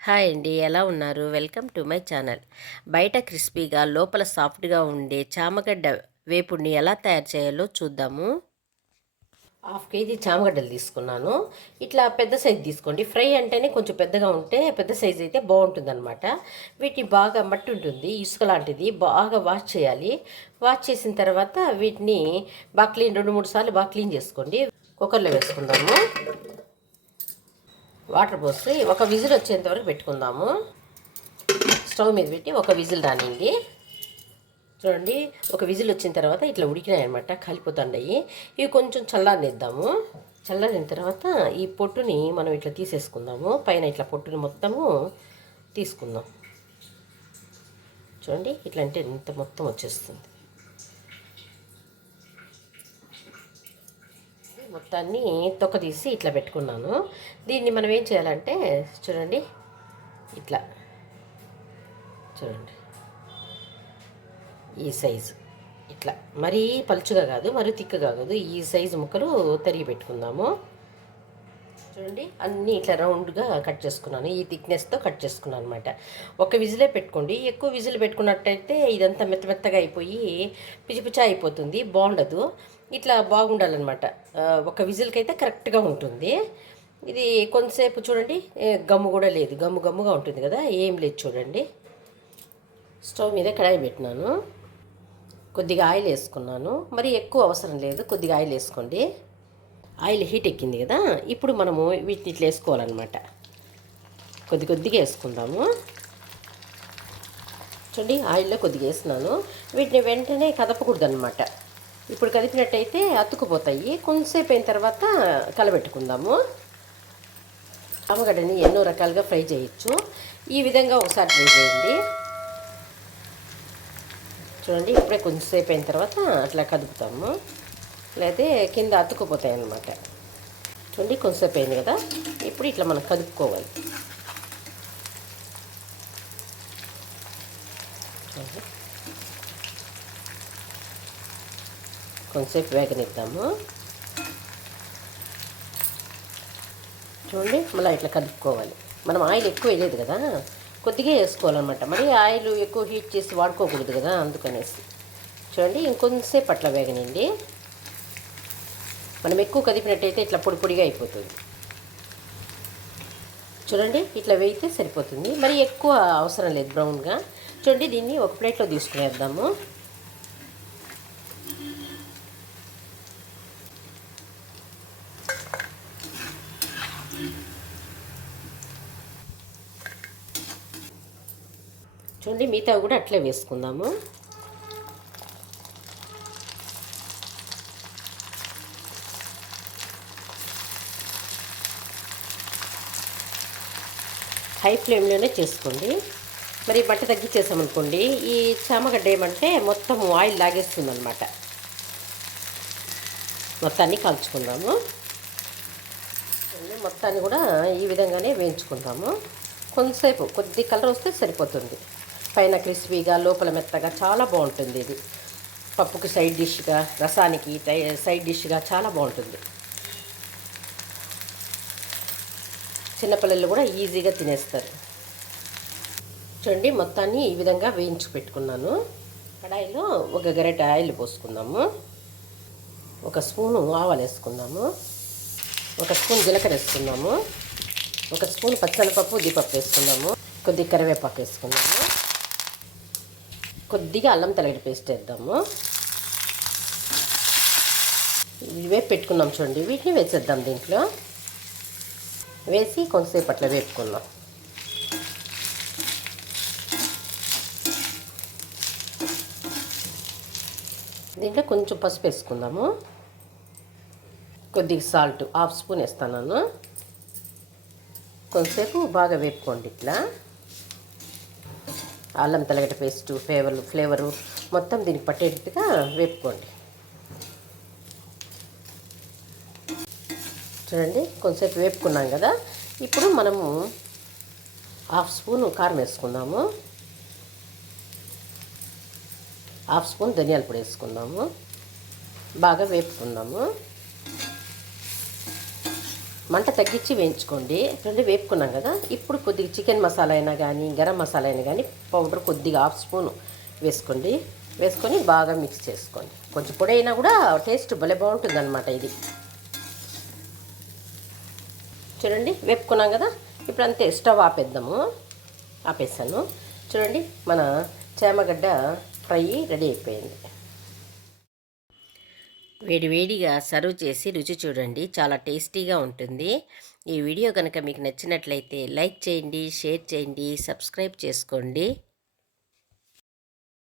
Hi అండి ఎలా ఉన్నారు? Welcome to my channel. బయట క్రిస్పీగా లోపల సాఫ్ట్గా ఉండే చామగడ్డ వేపుడిని ఎలా తయారు చేయాలో చూద్దాము. హాఫ్ కేజీ చామగడ్డలు తీసుకున్నాను. ఇట్లా పెద్ద సైజు తీసుకోండి. ఫ్రై అంటేనే కొంచెం పెద్దగా ఉంటే పెద్ద సైజు అయితే బాగుంటుంది అనమాట వీటిని బాగా మట్టి ఉంటుంది ఇసుక లాంటిది బాగా వాష్ చేయాలి. వాష్ చేసిన తర్వాత వీటిని బాగా క్లీన్ రెండు మూడు సార్లు బాగా క్లీన్ చేసుకోండి. కుక్కర్లో వేసుకుందాము. వాటర్ పోసి ఒక విజిల్ వచ్చేంతవరకు పెట్టుకుందాము. స్టవ్ మీద పెట్టి ఒక విజిల్ రానిండి చూడండి ఒక విజిల్ వచ్చిన తర్వాత ఇట్లా ఉడికినాయి అనమాట కలిపోతుండయి. ఇవి కొంచెం చల్లారనిద్దాము. చల్లారిన తర్వాత ఈ పొట్టుని మనం ఇట్లా తీసేసుకుందాము. పైన ఇట్లా పొట్టుని మొత్తము తీసుకుందాం. చూడండి ఇట్లా అంటే ఇంత మొత్తం వచ్చేస్తుంది. మొత్తాన్ని తొక్క తీసి ఇట్లా పెట్టుకున్నాను. దీన్ని మనం ఏం చేయాలంటే చూడండి ఇట్లా. చూడండి. ఈ సైజు. ఇట్లా. మరీ పలుచుగా కాదు మరీ తిక్కగా కాదు. ఈ సైజు ముక్కలు తరిగి పెట్టుకుందాము. చూడండి అన్నీ ఇట్లా రౌండ్గా కట్ చేసుకున్నాను. ఈ థిక్నెస్తో కట్ చేసుకున్నాను అనమాట ఒక విజిలే పెట్టుకోండి. ఎక్కువ విజిల్ పెట్టుకున్నట్టయితే ఇదంతా మెత్త మెత్తగా అయిపోయి పిచ్చిపిచ్చా అయిపోతుంది. బాగుండదు. ఇట్లా బాగుండాలన్నమాట. ఒక విజిల్కి అయితే కరెక్ట్గా ఉంటుంది. ఇది కొంతసేపు చూడండి. గమ్ము కూడా లేదు. గమ్ము గమ్ముగా ఉంటుంది కదా. ఏం లేదు చూడండి. స్టవ్ మీద కడాయి పెట్టినాను. కొద్దిగా ఆయిల్ వేసుకున్నాను. మరి ఎక్కువ అవసరం లేదు. కొద్దిగా ఆయిల్ వేసుకోండి. ఆయిల్ హీట్ ఎక్కింది కదా. ఇప్పుడు మనము వీటిని ఇట్లా వేసుకోవాలన్నమాట. కొద్ది కొద్దిగా వేసుకుందాము. చూడండి ఆయిల్లో కొద్దిగా వేసినాను వీటిని వెంటనే కదపకూడదు అనమాట ఇప్పుడు కదిపినట్టయితే అతుకుపోతాయి. కొంతసేపు అయిన తర్వాత కలబెట్టుకుందాము. ఆమగడ్డని ఎన్నో రకాలుగా ఫ్రై చేయొచ్చు. ఈ విధంగా ఒకసారి ట్రై చేయండి. చూడండి ఇప్పుడే కొంచెంసేపు అయిన తర్వాత అట్లా కదుపుతాము. లేకపోతే కింద అతుక్కుపోతాయి అన్నమాట. చూడండి కొంచెంసేపు అయింది కదా. ఇప్పుడు ఇట్లా మనం కదుపుకోవాలి. కొంచెంసేపు వేగనిద్దాము. చూడండి మళ్ళీ ఇట్లా కలుపుకోవాలి. మనం ఆయిల్ ఎక్కువ వేయలేదు కదా? కొద్దిగా వేసుకోవాలన్నమాట. మరి ఆయిల్ ఎక్కువ హీట్ చేసి వాడుకోకూడదు కదా అందుకనేసి. చూడండి ఇంకొంతసేపు అట్లా వేగనండి మనం ఎక్కువ కదిపినట్టయితే ఇట్లా పొడి పొడిగా అయిపోతుంది. చూడండి ఇట్లా వేయితే సరిపోతుంది. మరి ఎక్కువ అవసరం లేదు బ్రౌన్గా. చూడండి దీన్ని ఒక ప్లేట్లో తీసుకునేద్దాము. చూడండి మిగతా కూడా అట్లే వేసుకుందాము. హై ఫ్లేమ్లోనే చేసుకోండి. మరి బట్ట తగ్గించేసామనుకోండి ఈ చామగడ్డ ఏమంటే మొత్తం ఆయిల్ లాగేస్తుంది అనమాట మొత్తాన్ని కాల్చుకుందాము. మొత్తాన్ని కూడా ఈ విధంగానే వేయించుకుందాము. కొంతసేపు కొద్ది కలర్ వస్తే సరిపోతుంది. పైన క్రిస్పీగా లోపల మెత్తగా చాలా బాగుంటుంది ఇది. పప్పుకి సైడ్ డిష్గా రసానికి సైడ్ డిష్గా చాలా బాగుంటుంది. చిన్నపిల్లలు కూడా ఈజీగా తినేస్తారు. చూడండి మొత్తాన్ని ఈ విధంగా వేయించి పెట్టుకున్నాను. కడాయిలో ఒక గరిట ఆయిల్ పోసుకుందాము. ఒక స్పూను ఆవాలు వేసుకుందాము. ఒక స్పూన్ జీలకర్ర వేసుకుందాము. ఒక స్పూన్ పచ్చనిపప్పు దీపప్పు వేసుకుందాము. కొద్ది కరివేపాకు వేసుకుందాము. కొద్దిగా అల్లం తలగడి పేస్ట్ వేద్దాము ఇవే పెట్టుకున్నాం చూడండి వీటిని వేసేద్దాం దీంట్లో. వేసి కొంతసేపు అట్లా వేపుకుందాం. దీంట్లో కొంచెం పసుపు వేసుకుందాము. కొద్దిగా సాల్ట్ హాఫ్ స్పూన్ వేస్తాను. కొంతసేపు బాగా వేపుకోండి ఇట్లా. అల్లం తెల్లగడ్డ పేస్టు ఫ్లేవర్ ఫ్లేవరు మొత్తం దీనికి పట్టేటట్టుగా వేపుకోండి. చూడండి కొంచెంసేపు వేపుకున్నాం కదా. ఇప్పుడు మనము హాఫ్ స్పూన్ కారం వేసుకుందాము. హాఫ్ స్పూన్ ధనియాల పొడి వేసుకుందాము. బాగా వేపుకుందాము. మంట తగ్గించి వేయించుకోండి. రెండు వేపుకున్నాం కదా ఇప్పుడు కొద్దిగా చికెన్ మసాలా అయినా కానీ గరం మసాలా అయినా కానీ పౌడర్ కొద్దిగా హాఫ్ స్పూన్ వేసుకోండి. వేసుకొని బాగా మిక్స్ చేసుకోండి. కొంచెం పొడి అయినా కూడా టేస్ట్ భలే బాగుంటుంది అనమాట ఇది. చూడండి వేపుకున్నాం కదా ఇప్పుడు అంతే స్టవ్ ఆపేద్దాము. ఆపేసాను. చూడండి మన చేమగడ్డ ఫ్రై రెడీ అయిపోయింది. వేడివేడిగా సర్వ్ చేసి రుచి చూడండి. చాలా టేస్టీగా ఉంటుంది. ఈ వీడియో కనుక మీకు నచ్చినట్లయితే లైక్ చేయండి షేర్ చేయండి సబ్స్క్రైబ్ చేసుకోండి.